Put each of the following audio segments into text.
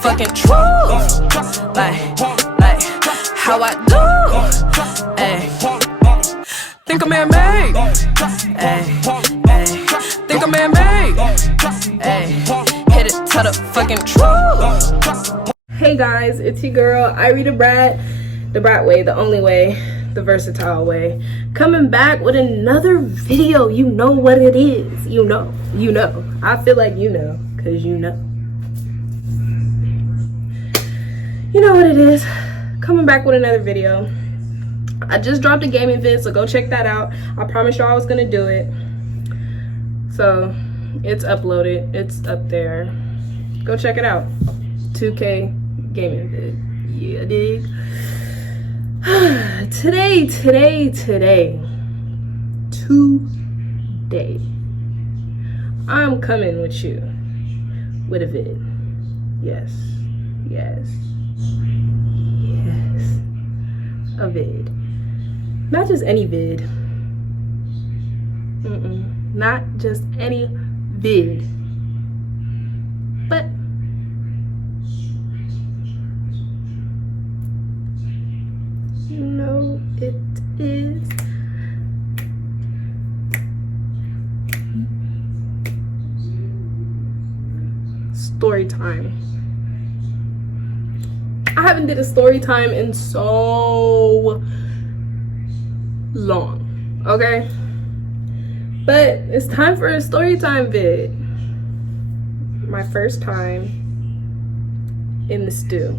fucking truth. Like how I do. Ay. Think I'm man-made. Ay. Think I'm man-made. Ay. Hit it to the fucking truth. Hey guys, it's your girl Irie Da Brat, the Brat way, the only way, the versatile way, coming back with another video. You know what it is. You know. I feel like you know, because you know. You know what it is. Coming back with another video. I just dropped a gaming vid, so go check that out. I promised y'all I was gonna do it. So it's uploaded. It's up there. Go check it out. 2K gaming vid. Yeah, dig. Today, I'm coming with you with a vid. Yes, a vid. Not just any vid. Not just any vid, but you know it is story time. I haven't did a story time in so long, okay? But it's time for a story time vid. My first time in the stew.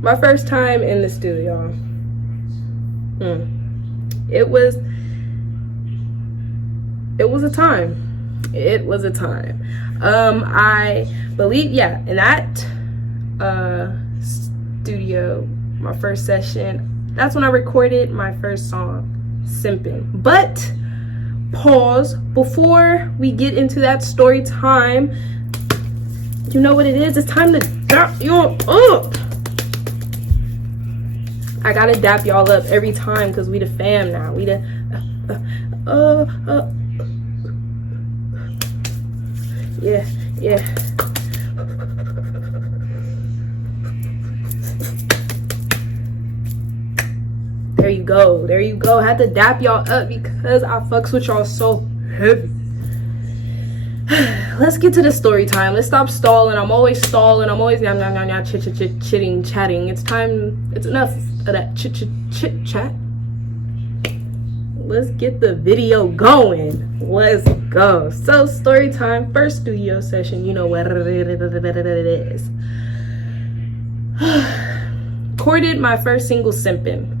My first time in the stew, y'all. It was a time. It was a time. I believe, yeah, in that studio, my first session, that's when I recorded my first song, Simpin'. But pause, before we get into that story time, you know what it is? It's time to dap y'all up. I gotta dap y'all up every time because we the fam now. We the yeah. There you go. Had to dap y'all up because I fucks with y'all so heavy. Let's get to the story time. Let's stop stalling. I'm always stalling. I'm always chitting, chatting. It's time. It's enough of that chit chat. Let's get the video going. Let's go. So story time, first studio session. You know what it is. Recorded my first single, Simpin'.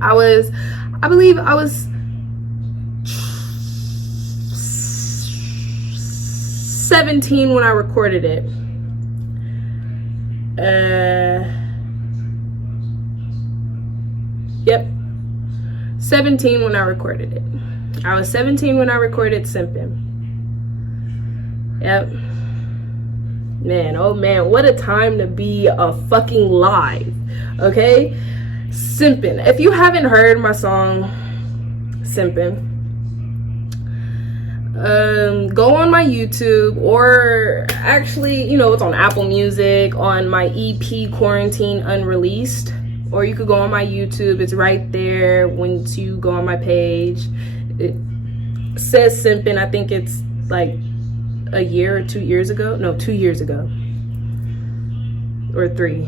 I believe I was 17 when I recorded it. Yep. 17 when I recorded it. I was 17 when I recorded Simpin'. Yep. Man, oh man, what a time to be a fucking live. Okay? Simpin'. If you haven't heard my song Simpin', go on my YouTube, or actually, you know, it's on Apple Music, on my EP Quarantine Unreleased, or you could go on my YouTube. It's right there once you go on my page. It says Simpin'. I think it's like a year or 2 years ago. No, 2 years ago. Or 3.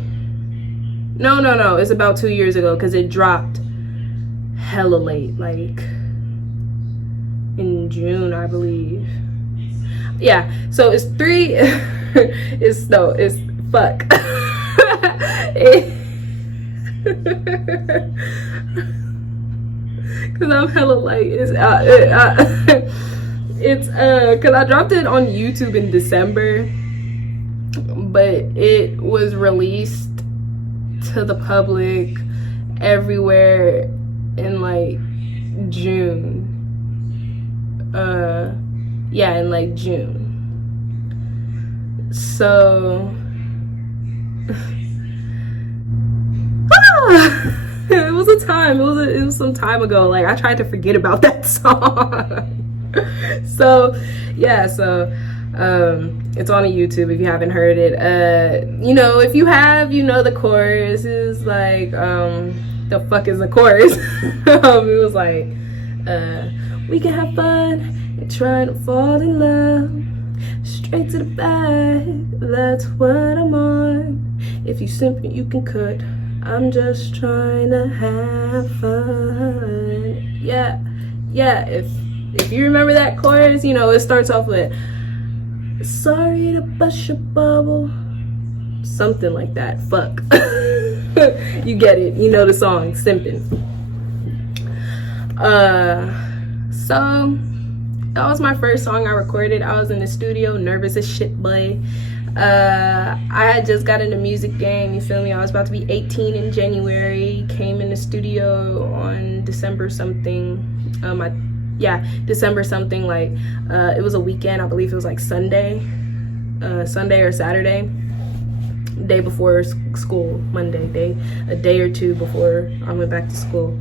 No, it's about 2 years ago because it dropped hella late, like in June, I believe. Yeah, so it's 3. it's fuck. Cause I'm hella late. It's cause I dropped it on YouTube in December, but it was released to the public everywhere in like June. Yeah, in like June. So it was a time. It was some time ago. Like, I tried to forget about that song. So yeah, so It's on YouTube if you haven't heard it. You know, if you have, you know the chorus is like, the fuck is the chorus? It was like, we can have fun and try to fall in love. Straight to the bag, that's what I'm on. If you simp, you can cut. I'm just trying to have fun. Yeah. If you remember that chorus, you know, it starts off with, sorry to bust your bubble. Something like that. Fuck. You get it. You know the song, Simpin'. So that was my first song I recorded. I was in the studio, nervous as shit, boy. I had just got in the music game, you feel me? I was about to be 18 in January. Came in the studio on December something. December something, like it was a weekend. I believe it was like Sunday or Saturday, day before school, Monday, a day or two before I went back to school.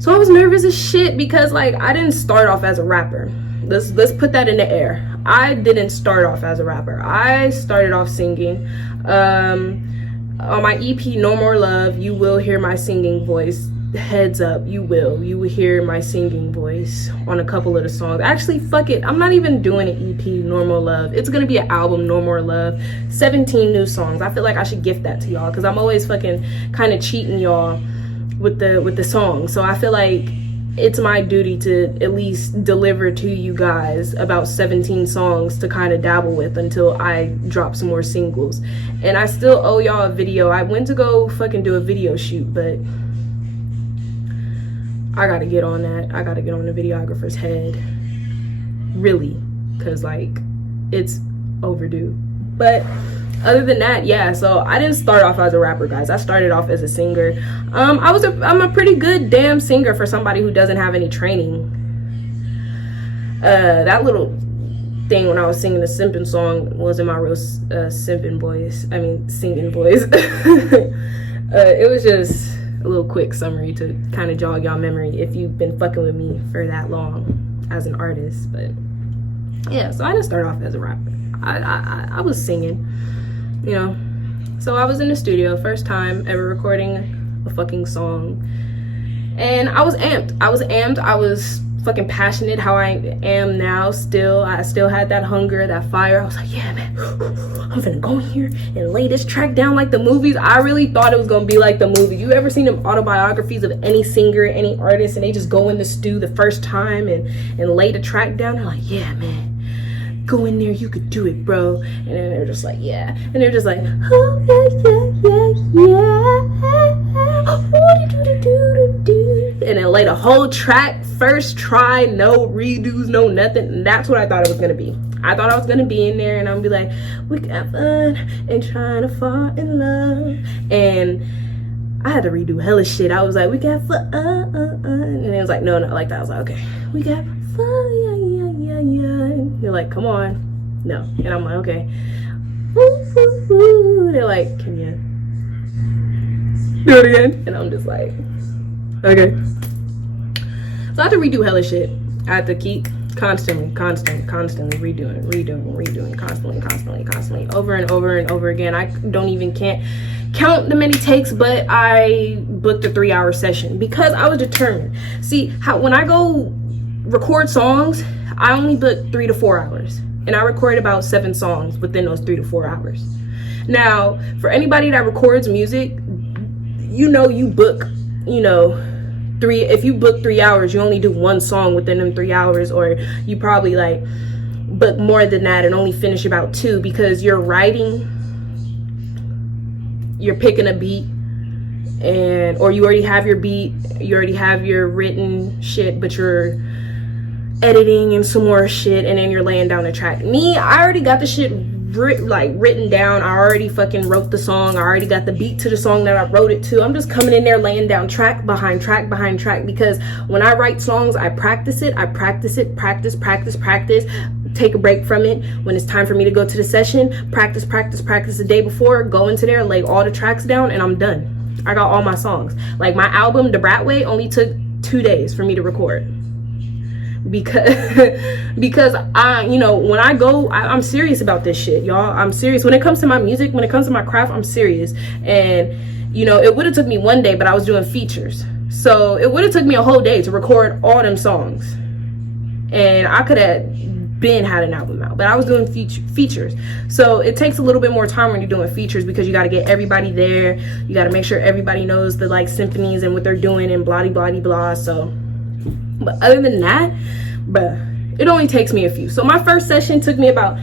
So I was nervous as shit because, like, I didn't start off as a rapper. Let's put that in the air. I didn't start off as a rapper. I started off singing. On my EP, No More Love, you will hear my singing voice. Heads up, you will hear my singing voice on a couple of the songs. Actually, fuck it, I'm not even doing an EP, No More Love. It's gonna be an album, No More Love. 17 new songs. I feel like I should gift that to y'all because I'm always fucking kind of cheating y'all with the songs. So I feel like it's my duty to at least deliver to you guys about 17 songs to kind of dabble with until I drop some more singles. And I still owe y'all a video. I went to go fucking do a video shoot, but I gotta get on that. I gotta get on the videographer's head, really, because, like, it's overdue. But other than that, yeah, so I didn't start off as a rapper, guys. I started off as a singer. I'm a pretty good damn singer for somebody who doesn't have any training. That little thing when I was singing the simping song wasn't my real simping voice. I mean, singing voice. It was just a little quick summary to kind of jog y'all memory if you've been fucking with me for that long as an artist. But yeah, so I didn't start off as a rapper. I was singing, you know. So I was in the studio, first time ever recording a fucking song, and I was amped. I was fucking passionate, how I am now. I still had that hunger, that fire. I was like, yeah, man, I'm finna go in here and lay this track down like the movies. I really thought it was gonna be like the movie. You ever seen them autobiographies of any singer, any artist, and they just go in the stew the first time and lay the track down? They're like, yeah, man, go in there, you could do it, bro. And then they're just like, yeah. And they're just like, oh, yeah. And then lay the whole track, first try, no redos, no nothing. And that's what I thought it was gonna be. I thought I was gonna be in there and I'm gonna be like, we can have fun and trying to fall in love. And I had to redo hella shit. I was like, we got fun, and it was like, no, not like that. I was like, okay, we got fun, yeah. They're like, come on, no. And I'm like, okay. They're like, can you do it again? And I'm just like, okay. So I had to redo hella shit. I had to keep constantly redoing, constantly, over and over again. I can't count the many takes, but I booked a 3-hour session because I was determined. See, when I go record songs, I only book 3 to 4 hours, and I record about 7 songs within those 3 to 4 hours. Now, for anybody that records music, you know, you book, you know, if you book 3 hours, you only do 1 song within them 3 hours, or you probably like book more than that and only finish about 2 because you're writing, you're picking a beat, or you already have your beat, you already have your written shit, but you're editing and some more shit, and then you're laying down the track. Me, I already got the shit written down. I already fucking wrote the song. I already got the beat to the song that I wrote it to. I'm just coming in there laying down track behind track behind track, because when I write songs, I practice it, practice, take a break from it. When it's time for me to go to the session, practice the day before, go into there, lay all the tracks down, and I'm done. I got all my songs. Like my album, Da Brat Way, only took 2 days for me to record, because I, you know, when I go, I'm serious about this shit, y'all. I'm serious when it comes to my music, when it comes to my craft. I'm serious. And you know, it would have took me one day, but I was doing features, so it would have took me a whole day to record all them songs, and I could have been had an album out, but I was doing features. So it takes a little bit more time when you're doing features, because you got to get everybody there, you got to make sure everybody knows the like symphonies and what they're doing and blah blah blah blah. So but other than that, bruh, it only takes me a few. So my first session took me about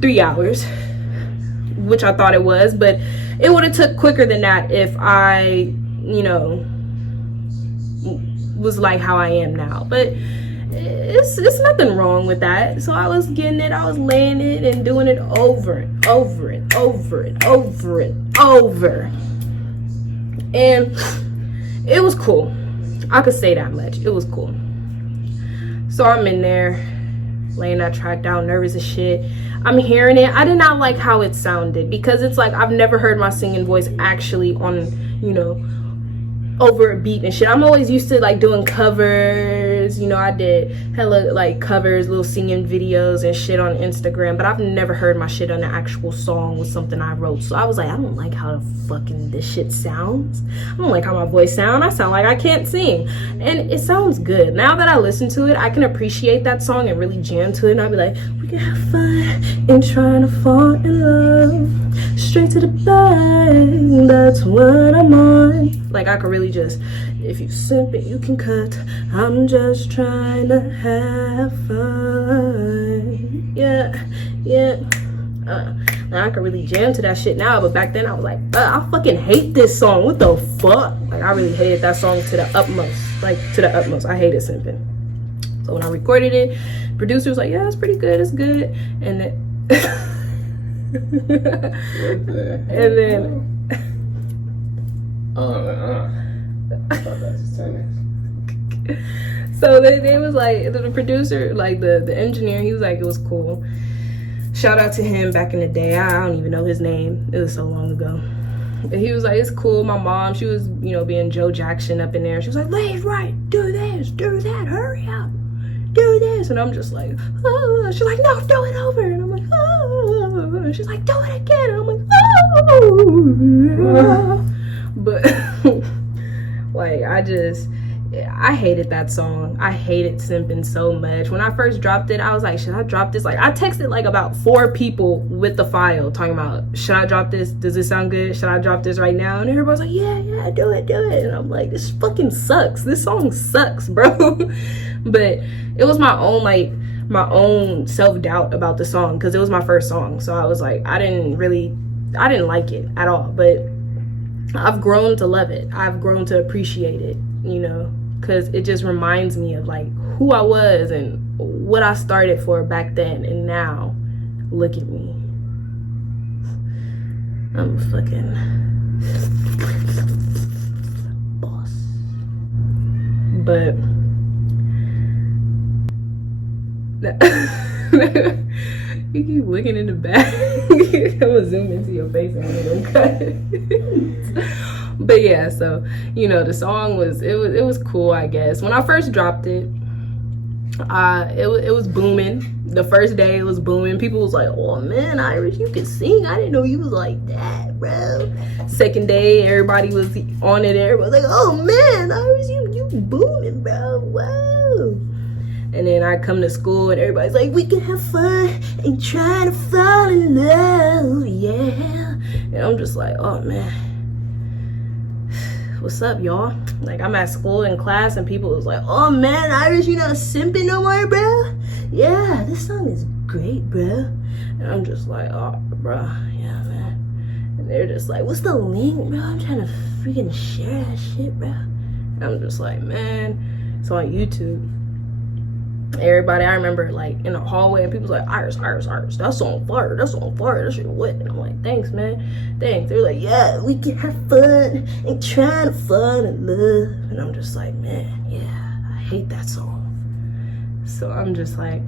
3 hours, which I thought it was, but it would have took quicker than that if I, you know, was like how I am now. But it's nothing wrong with that. So I was getting it, I was laying it and doing it over and over and over and over and over, and it was cool. I could say that much. It was cool. So I'm in there laying that track down, nervous as shit. I'm hearing it. I did not like how it sounded, because it's like I've never heard my singing voice actually on, you know, over a beat and shit. I'm always used to like doing covers, you know. I did hella like covers, little singing videos and shit on Instagram, but I've never heard my shit on an actual song with something I wrote. So I was like, I don't like how fucking this shit sounds. I don't like how my voice sounds. I sound like I can't sing, and it sounds good. Now that I listen to it, I can appreciate that song and really jam to it, and I'll be like, we can have fun and trying to fall in love, straight to the bag, that's what I'm on. Like I could really just, if you simp it, you can cut. I'm just trying to have fun. Yeah, yeah. Now I could really jam to that shit now, but back then I was like, I fucking hate this song. What the fuck? Like I really hated that song to the utmost. Like to the utmost. I hated simping. So when I recorded it, producer was like, yeah, it's pretty good. It's good. And then, and then. So they was like, the producer, like the engineer, he was like, it was cool. Shout out to him back in the day. I don't even know his name. It was so long ago. But he was like, it's cool. My mom, she was, you know, being Joe Jackson up in there. She was like, lay it right, do this, do that, hurry up, do this. And I'm just like, oh. She's like, no, do it over. And I'm like, oh. And she's like, do it again. And I'm like, oh. But like I hated that song. I hated simping so much. When I first dropped it, I was like, should I drop this? Like I texted like about 4 people with the file talking about, should I drop this? Does this sound good? Should I drop this right now? And everybody's like, yeah, do it. And I'm like, this fucking sucks. This song sucks, bro. But it was my own self-doubt about the song, because it was my first song. So I was like, I didn't like it at all. But I've grown to love it. I've grown to appreciate it, you know, because it just reminds me of like who I was and what I started for back then. And now, look at me. I'm a fucking boss. But you keep looking in the back. I'm gonna zoom into your face and I'm gonna cut. But yeah, so you know, the song was it was cool, I guess. When I first dropped it, it was booming. The first day it was booming. People was like, oh man, Irish, you can sing. I didn't know you was like that, bro. Second day, everybody was on it. Everybody was like, oh man, Irish, you booming, bro. Whoa. And then I come to school and everybody's like, we can have fun and try to fall in love, yeah. And I'm just like, oh man, what's up, y'all? Like I'm at school in class and people was like, oh man, Irish, you not simping no more, bro? Yeah, this song is great, bro. And I'm just like, oh, bro, yeah, man. And they're just like, what's the link, bro? I'm trying to freaking share that shit, bro. And I'm just like, man, it's on YouTube. Everybody, I remember like in the hallway and people's like, Iris, that's on fire, that shit wet. And I'm like, thanks, man, thanks. They're like, yeah, we can have fun and try to fall in love. And I'm just like, man, yeah, I hate that song. So I'm just like,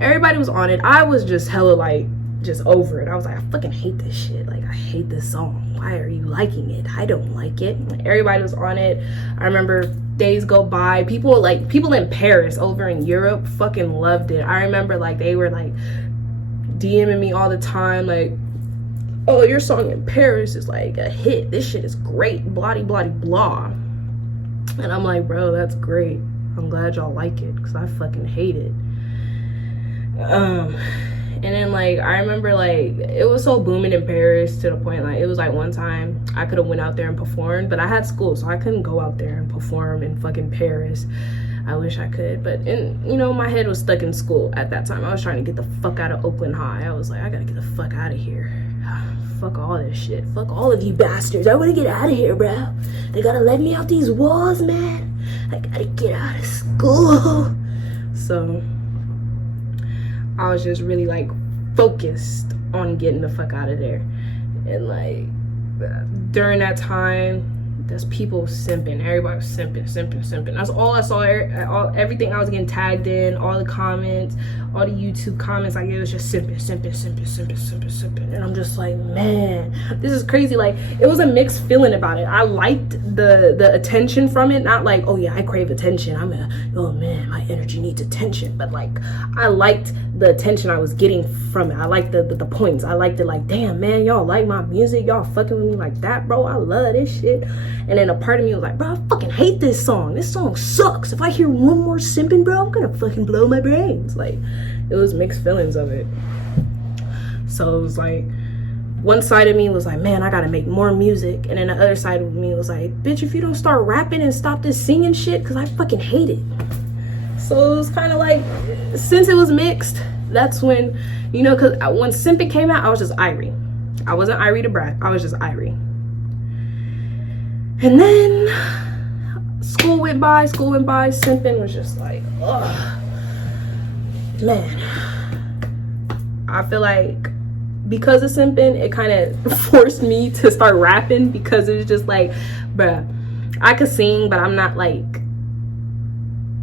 everybody was on it. I was just hella like, just over it. I was like, I fucking hate this shit. Like, I hate this song. Why are you liking it? I don't like it. Like, everybody was on it. I remember days go by, people in Paris, over in Europe, fucking loved it. I remember like they were like DMing me all the time, like, oh, your song in Paris is like a hit, this shit is great, blah blah blah. And I'm like, bro, that's great, I'm glad y'all like it, because I fucking hate it. And then like I remember like it was so booming in Paris to the point like it was like one time I could have went out there and performed, but I had school, so I couldn't go out there and perform in fucking Paris. I wish I could, but you know, my head was stuck in school at that time. I was trying to get the fuck out of Oakland High. I was like, I gotta get the fuck out of here. Fuck all this shit. Fuck all of you bastards. I wanna get out of here, bro. They gotta let me out these walls, man. I gotta get out of school. So I was just really like focused on getting the fuck out of there. And like during that time, there's people simping. Everybody was simping. That's all I saw. Everything I was getting tagged in, all the comments, all the YouTube comments, like it was just simping. And I'm just like, man, this is crazy. Like it was a mixed feeling about it. I liked the attention from it. Not like, oh yeah, I crave attention. Oh man, my energy needs attention. But like, I liked the attention I was getting from it. I liked the points. I liked it. Like, damn man, y'all like my music. Y'all fucking with me like that, bro. I love this shit. And then a part of me was like, bro, I fucking hate this song. This song sucks. If I hear one more simping, bro, I'm gonna fucking blow my brains. Like, it was mixed feelings of it. So it was like, one side of me was like, man, I gotta make more music. And then the other side of me was like, bitch, if you don't start rapping and stop this singing shit, because I fucking hate it. So it was kind of like, since it was mixed, that's when, you know, because when Simping came out, I was just Irie. I wasn't Irie Da Brat. I was just Irie. And then school went by, Simping was just like, ugh. Man, I feel like because of Simping, it kind of forced me to start rapping, because it was just like, bruh, I could sing, but I'm not like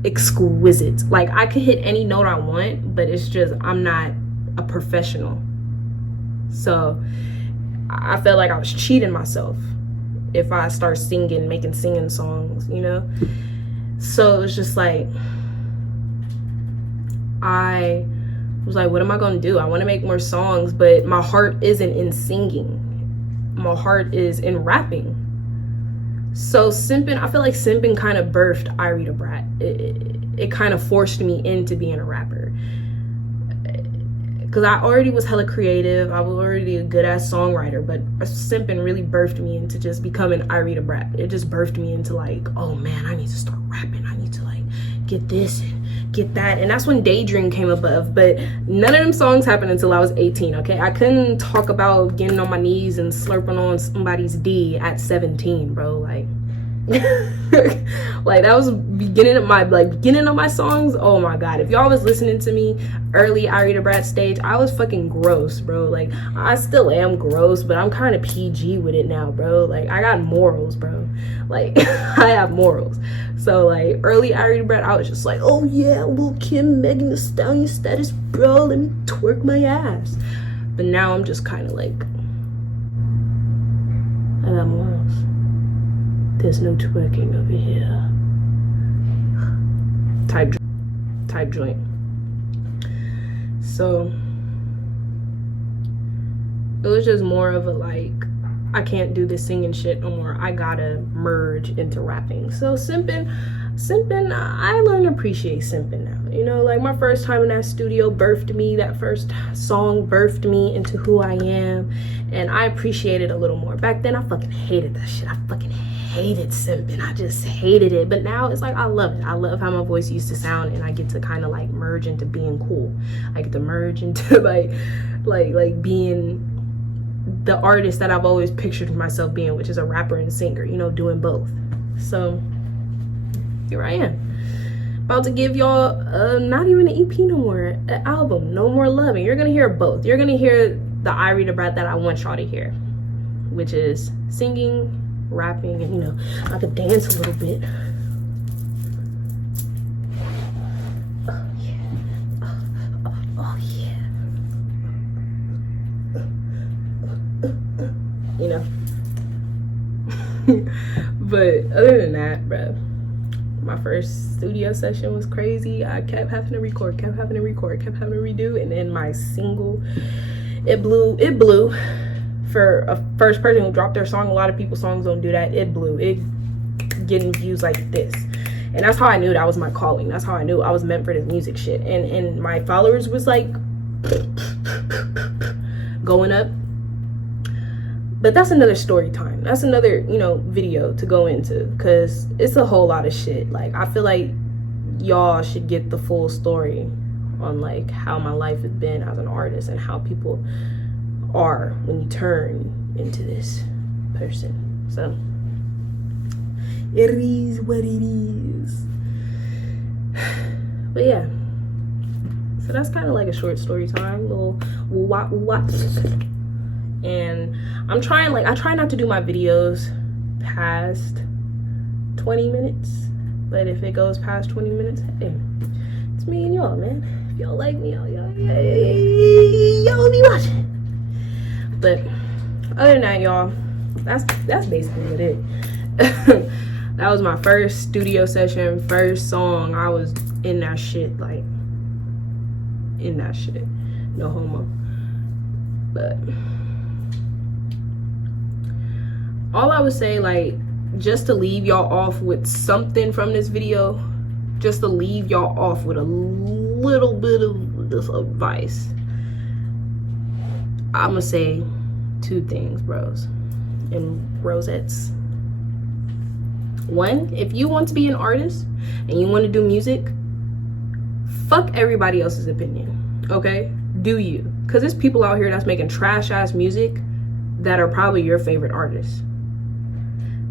exquisite. Like I could hit any note I want, but it's just, I'm not a professional. So I felt like I was cheating myself if I start singing, making singing songs, you know? So it was just like, I was like, what am I gonna do? I wanna make more songs, but my heart isn't in singing. My heart is in rapping. So Simping, I feel like Simping kind of birthed Irie Da Brat. It kind of forced me into being a rapper. Because I already was hella creative. I was already a good ass songwriter, but Simping really birthed me into just becoming Irie Da Brat. It just birthed me into like, oh man, I need to start rapping. I need to like get this and get that. And that's when Daydream came above. But none of them songs happened until I was 18, okay? I couldn't talk about getting on my knees and slurping on somebody's D at 17, bro. Like, like that was beginning of my songs. Oh my god, if y'all was listening to me early Irie Da Brat stage, I was fucking gross, bro. Like I still am gross, but I'm kind of PG with it now, bro. Like I got morals, bro. Like I have morals. So like early Irie Da Brat, I was just like, oh yeah, Lil Kim, Megan Thee Stallion status, bro, let me twerk my ass. But now I'm just kind of like, I got morals. There's no twerking over here. Type joint. So it was just more of a like, I can't do this singing shit no more. I gotta merge into rapping. So Simping, I learned to appreciate Simping now. You know, like my first time in that studio birthed me. That first song birthed me into who I am. And I appreciate it a little more. Back then, I fucking hated that shit. I fucking hated Simping. I just hated it. But now it's like, I love it. I love how my voice used to sound. And I get to kind of like merge into being cool. I get to merge into like being the artist that I've always pictured myself being, which is a rapper and singer, you know, doing both. So here I am, about to give y'all not even an EP no more, an album, No More Love. And you're gonna hear both. You're gonna hear the Irie Da Brat that I want y'all to hear, which is singing, rapping, and you know, I could dance a little bit. Oh yeah, oh yeah. You know. But other than that, bruh, first studio session was crazy. I kept having to record, kept having to redo, and then my single, it blew. For a first person who dropped their song, a lot of people's songs don't do that. It blew. It getting views like this. And that's how I knew that was my calling. That's how I knew I was meant for this music shit. And my followers was like going up. But that's another story time. That's another, video to go into, because it's a whole lot of shit. Like, I feel like y'all should get the full story on like how my life has been as an artist and how people are when you turn into this person. So it is what it is. But yeah, so that's kind of like a short story time, little what. And I try not to do my videos past 20 minutes, but if it goes past 20 minutes, hey, it's me and y'all, man. If y'all like me, y'all be watching. But other than that, y'all, that's basically what it is. That was my first studio session, first song. I was in that shit, like, in that shit. No homo. But all I would say, like, just to leave y'all off with something from this video, just to leave y'all off with a little bit of this advice, I'ma say 2 things, bros and rosettes. 1, if you want to be an artist and you want to do music, fuck everybody else's opinion, okay? Do you? Because there's people out here that's making trash ass music that are probably your favorite artists.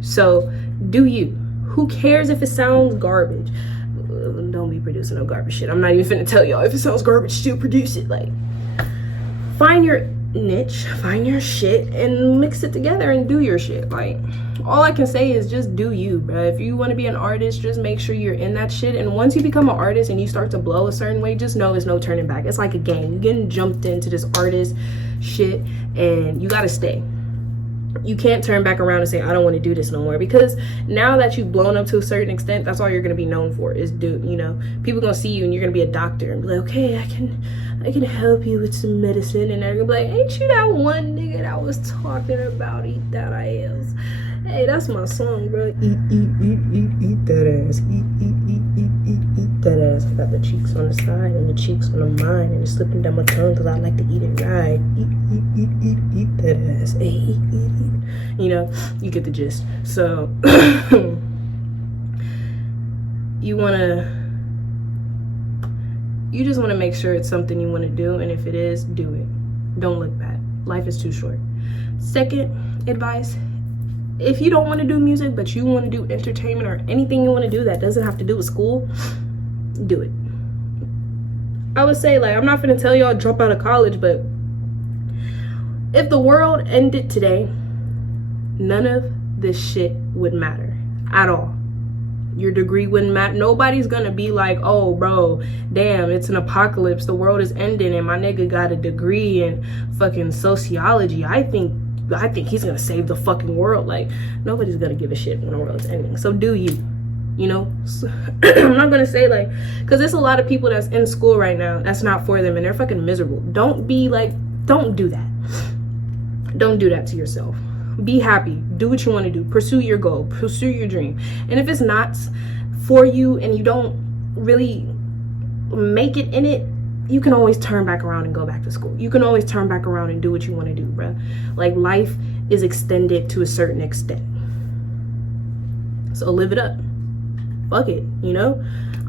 So do you? Who cares if it sounds garbage? Don't be producing no garbage shit. I'm not even finna tell y'all, if it sounds garbage, still produce it. Like, find your niche, find your shit, and mix it together and do your shit. Like, all I can say is just do you, bro. If you want to be an artist, just make sure you're in that shit. And once you become an artist and you start to blow a certain way, just know there's no turning back. It's like a game. You're getting jumped into this artist shit and you gotta stay. You can't turn back around and say, I don't want to do this no more, because now that you've blown up to a certain extent, that's all you're going to be known for is people going to see you and you're going to be a doctor and be like, okay, I can help you with some medicine, and they're going to be like, ain't you that one nigga that was talking about eat that ass? Hey, that's my song, bro. Eat that ass. Eat that ass. I got the cheeks on the side and the cheeks on the mind, and it's slipping down my tongue because I like to eat it right. Eat that ass. Hey, eat. You get the gist. So you just want to make sure it's something you want to do, and if it is, do it. Don't look back. Life is too short. Second advice, if you don't want to do music but you want to do entertainment or anything you want to do that doesn't have to do with school, do it. I would say, like, I'm not gonna tell y'all drop out of college, but if the world ended today, none of this shit would matter at all. Your degree wouldn't matter. Nobody's gonna be like, oh bro, damn, it's an apocalypse, the world is ending and my nigga got a degree in fucking sociology, I think he's gonna save the fucking world. Like, nobody's gonna give a shit when the world's ending. So do you, So, I'm not gonna say, like, because there's a lot of people that's in school right now that's not for them and they're fucking miserable. Don't do that. Don't do that to yourself. Be happy. Do what you want to do. Pursue your goal. Pursue your dream. And if it's not for you and you don't really make it in it, you can always turn back around and go back to school. You can always turn back around and do what you want to do, bruh. Like, life is extended to a certain extent. So live it up. Fuck it,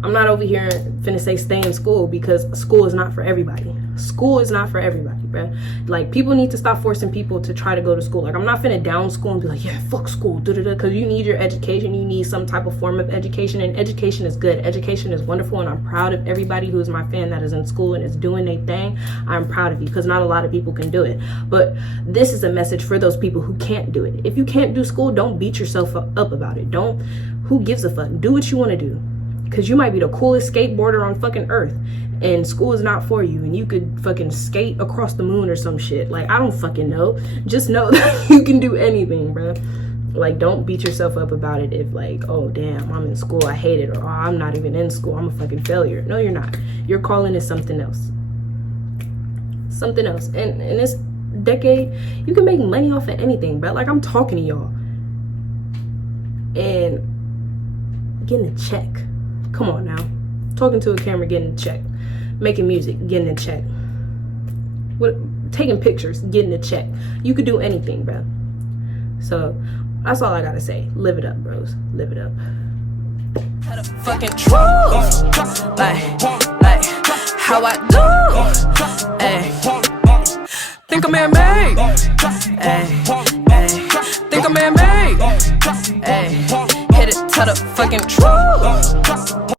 I'm not over here finna say stay in school, because school is not for everybody. School is not for everybody, bruh. Like, people need to stop forcing people to try to go to school. Like, I'm not finna down school and be like, yeah, fuck school, because you need your education. You need some type of form of education, and education is good. Education is wonderful, and I'm proud of everybody who is my fan that is in school and is doing their thing. I'm proud of you, because not a lot of people can do it. But this is a message for those people who can't do it. If you can't do school, don't beat yourself up about it. Who gives a fuck? Do what you want to do. Because you might be the coolest skateboarder on fucking earth and school is not for you, and you could fucking skate across the moon or some shit. Like, I don't fucking know. Just know that you can do anything, bro. Like, don't beat yourself up about it if like, oh damn, I'm in school, I hate it, or oh, I'm not even in school, I'm a fucking failure. No, you're not. Your calling is something else. Something else. And in this decade, you can make money off of anything, but like, I'm talking to y'all and getting a check. Come on now. Talking to a camera, getting a check. Making music, getting a check. What, taking pictures, getting a check. You could do anything, bro. So that's all I gotta say. Live it up, bros. Live it up. Fucking truth, like how I do. Ay. Think I'm man-made. Ay. Think I'm man-made. Ay. Hit it to the fucking truth.